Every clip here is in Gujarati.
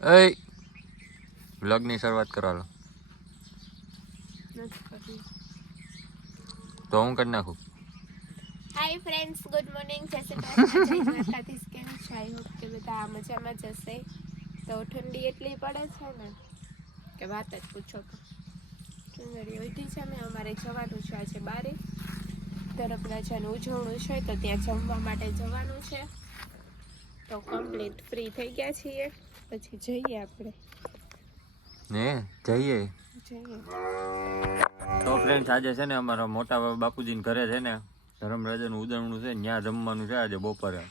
એ વ્લોગની શરૂઆત કરાવો તો હું કરી નાખું. Hi friends, good morning. જય શ્રી કૃષ્ણ. જય દ્વારકાધીશ. કેમ છો? આઈ હોપ કે બધા મજામાં જ હશે. તો ઠંડી એટલી પડે છે ને કે વાત જ પૂછો. ચુંદડી ઉઠી છે. અમે અમારે જવાનું છે આજે બારે ધરમરાજાનું ઉજવણું છે તો ત્યાં જમવા માટે જવાનું છે. તો કમ્પ્લીટ ફ્રી થઈ ગયા છીએ, પછી જઈએ આપણે. ને જઈએ. તો ફ્રેન્ડ્સ, આજે છે ને અમારા મોટા બાપુજીને ઘરે છે ને ધર્મરાજાનું ઉજવણું છે, ત્યાં જમવાનું છે આજે બપોરે.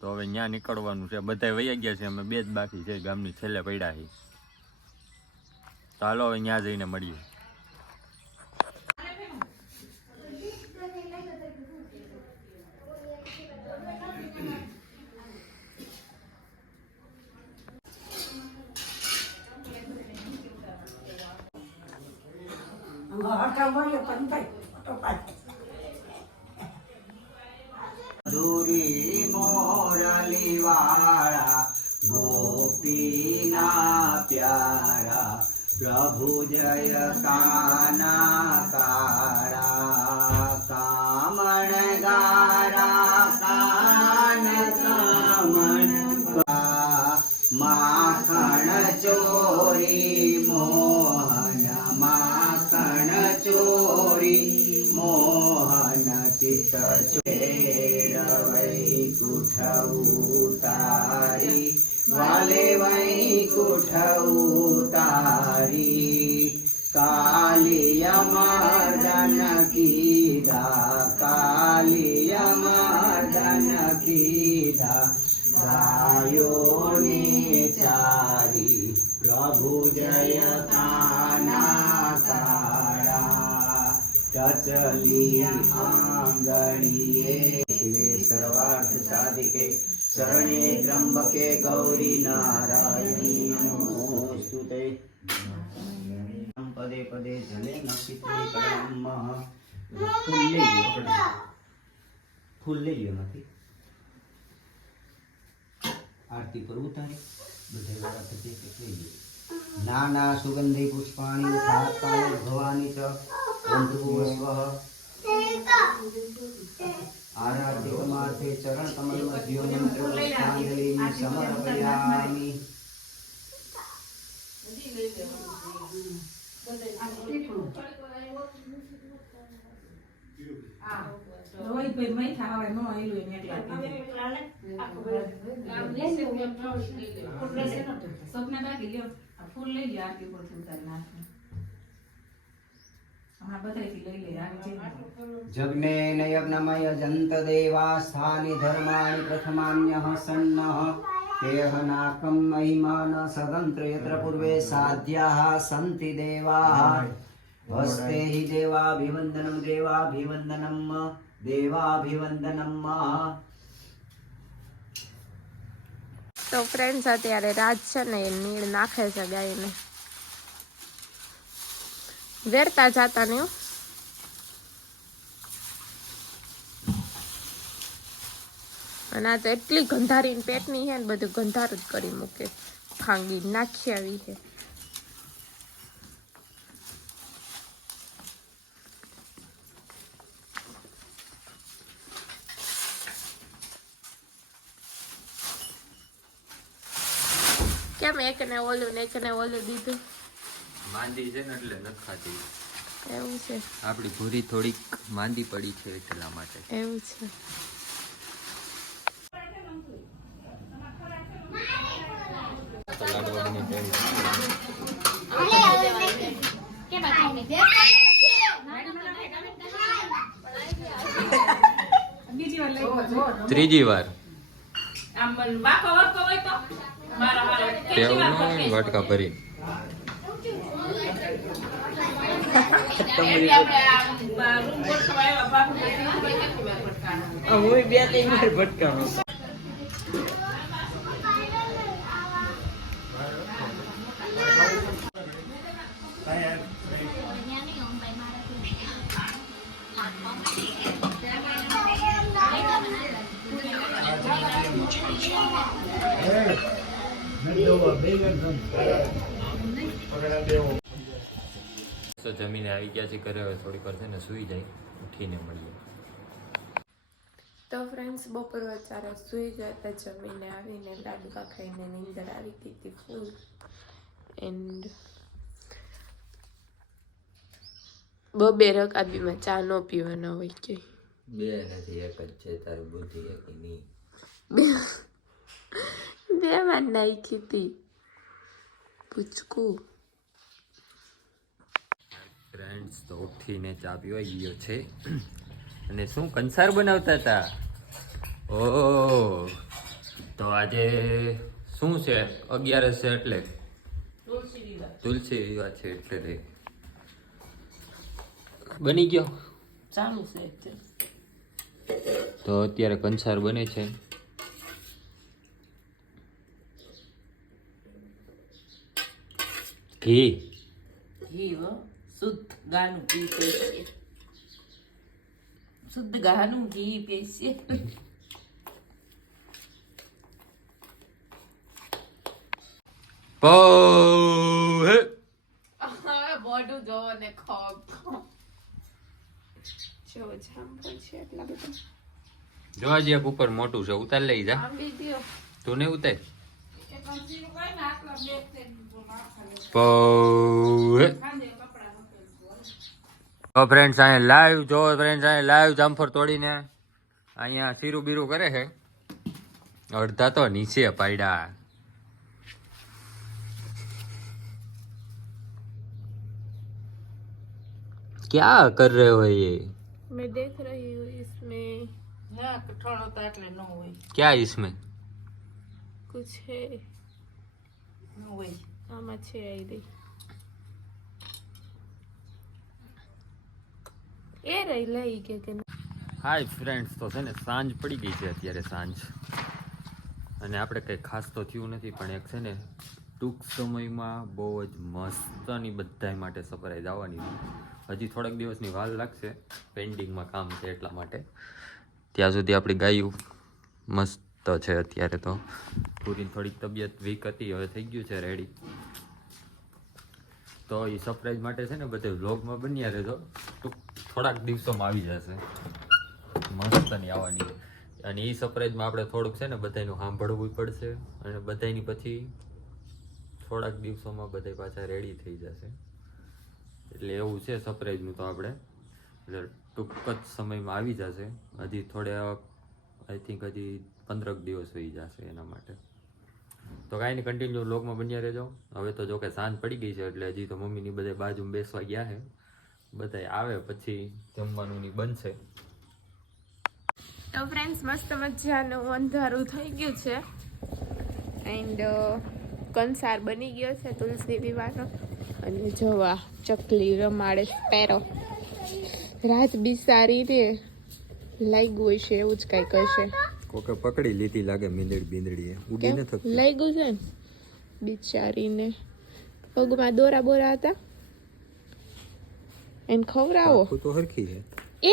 તો હવે ત્યાં નીકળવાનું છે. બધા વૈયા ગયા છે, અમે બે જ બાકી છે, ગામની છેલ્લે પડ્યા છે. તો હાલો હવે ત્યાં જઈને મળીએ. ધૂરી મોરલી વાળા ગોપીના પ્યારા પ્રભુ જય કાના કાળા કામણ ગારા કાન કામણ માખણ ચોરી મોહન માખણ ચોરી મોહન ચિત્ત વૈકુંઠ ઉતારી વાલે વૈકુંઠ ઉતારી કાલિય મર્દન કીધા કાલિય મર્દન કીધા ગાયોને ચારી પ્રભુ જય કાના કાળા ટચલી આંગણીએ સર્વાર્થ સાધિકે શરણે ત્રંબકે ગૌરી નારાયણી નમોસ્તુતે પદે પદે જલે નક્ષિત્રે કળામઃ ફૂલ લઈ લ્યો નથી આરતી પર ઉતારી બધા વાળા થતી લઈ લ્યો નાના સુગંધી પુષ્પાણી ઉઠાત્તાય ભવાની ચ બંધુવસ્વ આરાધ્યમાર્થે ચરણ કમલ મધ્યો મંત્રોપુષ્પાંજલિ સમર્પયામિ. ફૂલ લઈ લે આરતી પરથી ઉતારી નાખે. જગ્નેન યજ્ઞમય જંત દેવા સ્થાનિ ધર્માણિ પ્રથમાન્યઃ સન્નઃ તેહ નાકં મહિમાન સદંત્ર યત્ર પૂર્વે સાધ્યાઃ સંતિ દેવાઃ હસ્તે હિ દેવાભિવંદનમ દેવાભિવંદનમ દેવાભિવંદનમ. તો ફ્રેન્ડ્સ, અત્યારે રાજ છે ને એ નીળ નાખે છે ગાયને, વેરતા જાતા ને. અને આ તો એટલી ગંધારીને પેટની છે ને બધું ગંધાર જ કરી મૂકે. ખાંગી નાખી આવી છે. કેમ એકને ઓલું ને એકને ઓલું દીધું? માંદી છે ને એટલે નથી ખાતી. એવું છે? આપણી ભૂરી થોડીક માંદી પડી છે એટલા માટે. એવું છે. ત્રીજી વાર વાટકા ભરી બે ત્રણ વાર ભટકાનો. તો જમીને આવી ગયા છે ઘરે. હવે થોડીક વાર છે ને સુઈ જાય, ઉઠીને મળીએ. તો ફ્રેન્ડ્સ બપોર વચારે સુઈ ગયા હતા, જમીને આવીને લાડવા ખાઈને નીંદર આવી ગઈ હતી ફૂલ. એન્ડ બબે રકાબીમાં ચા ન પીવાના હોય કે બે નથી, એક જ છે. તારી બુદ્ધિ એક નહીં. બે માં નાખી હતી પૂચકું. ફ્રેન્ડ્સ તો ઉઠીને ચા પીવા ગયો છે. અને શું કંસાર બનાવતા હતા? ઓહ, તો આજે શું છે? 11 છે એટલે તુલસી વિવાહ છે એટલે રે બની ગયો. ચાલુ છે તો અત્યારે કંસાર બને છે. ઘી શુદ્ધ ગાનું ઘી પીએ, શુદ્ધ ગાનું ઘી પીએ. પોહે મોઢું જોવો ને ખોબ જો જામફળ છે એટલા બધા. જોવા જે ઉપર મોટું છે, ઉતાર લઈ જા. આંબી દ્યો. તું ને ઉતાર. પોહે તો ફ્રેન્ડ્સ અહીંયા લાઈવ જો ફ્રેન્ડ્સ અહીંયા લાઈવ જામફળ તોડીને અહીંયા સીરું બીરું કરે છે. અડધા તો નીચે પાડ્યા. क्या कर रहे हो ये? मैं देख रही हूँ इसमें ના કઠોળ હોતા એટલે ન હોય, क्या इसमें? कुछ है. ન હોય. આમાં છે આઈ રહી એ રહી લઈ કે હાય ફ્રેન્ડ્સ, તો છે ને સાંજ પડી ગઈ છે અત્યારે સાંજ. અને આપણે કંઈ ખાસ તો થયું નથી, પણ એક છે ને ટૂંક સમયમાં બહુ જ મસ્તની બધા માટે સરપ્રાઈઝ આવવાની છે. હજી થોડાક દિવસની વાર લાગશે, પેન્ડિંગમાં કામ છે એટલા માટે. ત્યાં સુધી આપણી ગાયું મસ્ત છે. અત્યારે તો પૂરીની થોડીક તબિયત વીક હતી, હવે થઈ ગયું છે રેડી. તો એ સરપ્રાઈઝ માટે છે ને બધે વ્લોગમાં બન્યા રહેજો. થોડાક દિવસોમાં આવી જશે, મસ્તની આવવાની. અને એ સરપ્રાઈઝમાં આપણે થોડુંક છે ને બધાનું સાંભળવું પડશે. અને બધાની પછી થોડાક દિવસોમાં બધા પાછા રેડી થઈ જશે. એટલે એવું છે સરપ્રાઈઝનું. તો આપણે ટૂંક જ સમયમાં આવી જશે. હજી થોડા આઈ થિંક હજી 15 દિવસ થઈ જશે એના માટે. તો કાંઈ નહીં, કન્ટિન્યુ વ્લોગમાં બન્યા રહેજો. હવે તો જો કે સાંજ પડી ગઈ છે એટલે હજી તો મમ્મીની બધે બાજુમાં બેસવા ગયા છે. બધા આવે પછી જમવાનું ની બનશે. તો ફ્રેન્ડ્સ મસ્ત મજાનું અંધારું થઈ ગયું છે. એન્ડ કંસાર બની ગયો છે તુલસી વિવાહનો. અને જોવા ચકલી રમાડે સ્પેરો. રાત બિસારીને લાગ્યું હોય છે એવું જ કંઈક હશે. કોકે પકડી લીધી લાગે, મીંદડી ઉડી ન થતી. લાગ્યું છે ને બિચારીને. પગમાં દોરા બોરા હતા, એને ખવડાવો. તો હરખી છે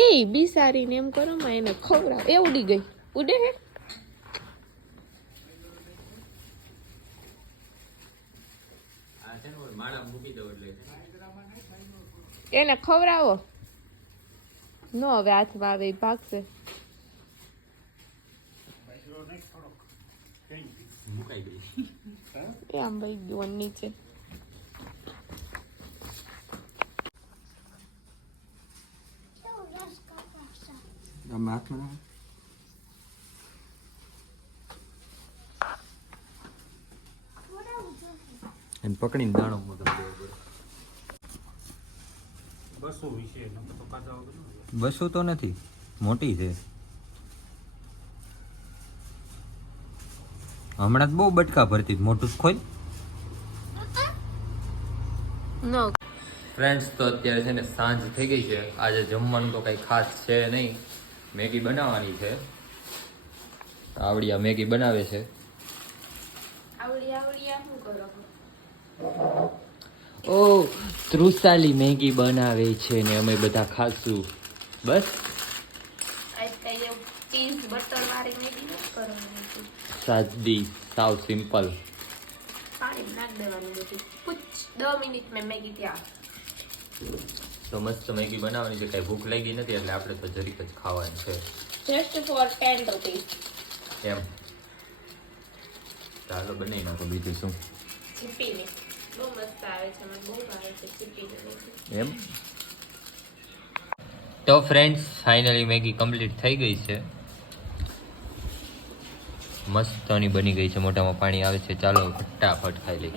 એ બિસારીને એમ કરો માં એને ખવડાવો. એ ઉડી ગઈ. ઉડે હે એને ખવડાવો. નો હવે હાથમાં આવે ભાગશે. એ આમ ભાઈ ગયો નીચે. પકડીને દાણો બસો તો નથી, મોટી છે. હમણાં જ બહુ બટકા ભરતી, મોટું ખોલ. નો ફ્રેન્ડ્સ તો અત્યારે છે ને સાંજ થઈ ગઈ છે. આજે જમવાનું તો કંઈ ખાસ છે નહીં, મેગી બનાવવાની છે. આવડિયા મેગી બનાવે છે. આવડિયા શું કરો? ઓ ત્રુસાલી મેગી બનાવે છે ને અમે બધા ખાશું. બસ આજ કઈ એવું ચીઝ બટર વાળી મેગી નથી કરવાની. સાદી, સાવ સિમ્પલ. પાણી નાખ દેવાનું બધું કુછ 2 મિનિટ મેં મેગી તૈયાર. તો મસ્ત મેગી બનાવવાની છે, કાંઈ ભૂખ લાગી નથી એટલે આપણે તો જરીક જ ખાવાની છે જસ્ટ ફોર 10 રૂપીસ. એમ. ચાલો બનાવી નાખો, બીજું શું. ચીપીને બહુ મસ્ત આવે છે, મને બહુ ભાવે છે ચીપીને મેગી. એમ. તો ફ્રેન્ડ્સ ફાઇનલી મેગી કમ્પ્લીટ થઈ ગઈ છે, મસ્તની બની ગઈ છે, મોઢામાં પાણી આવે છે. ચાલો ફટાફટ ખાઈ લઈએ.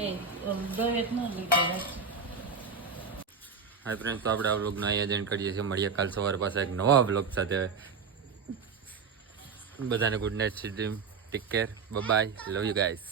હાય ફ્રેન્ડ્સ, તો આપણે આ વ્લોગનો અહીંયા જ એન્ડ કરીએ છીએ. મળીએ કાલ સવારે પાછા એક નવા વ્લોગ સાથે. બધાને good night, take care, bye, love you guys.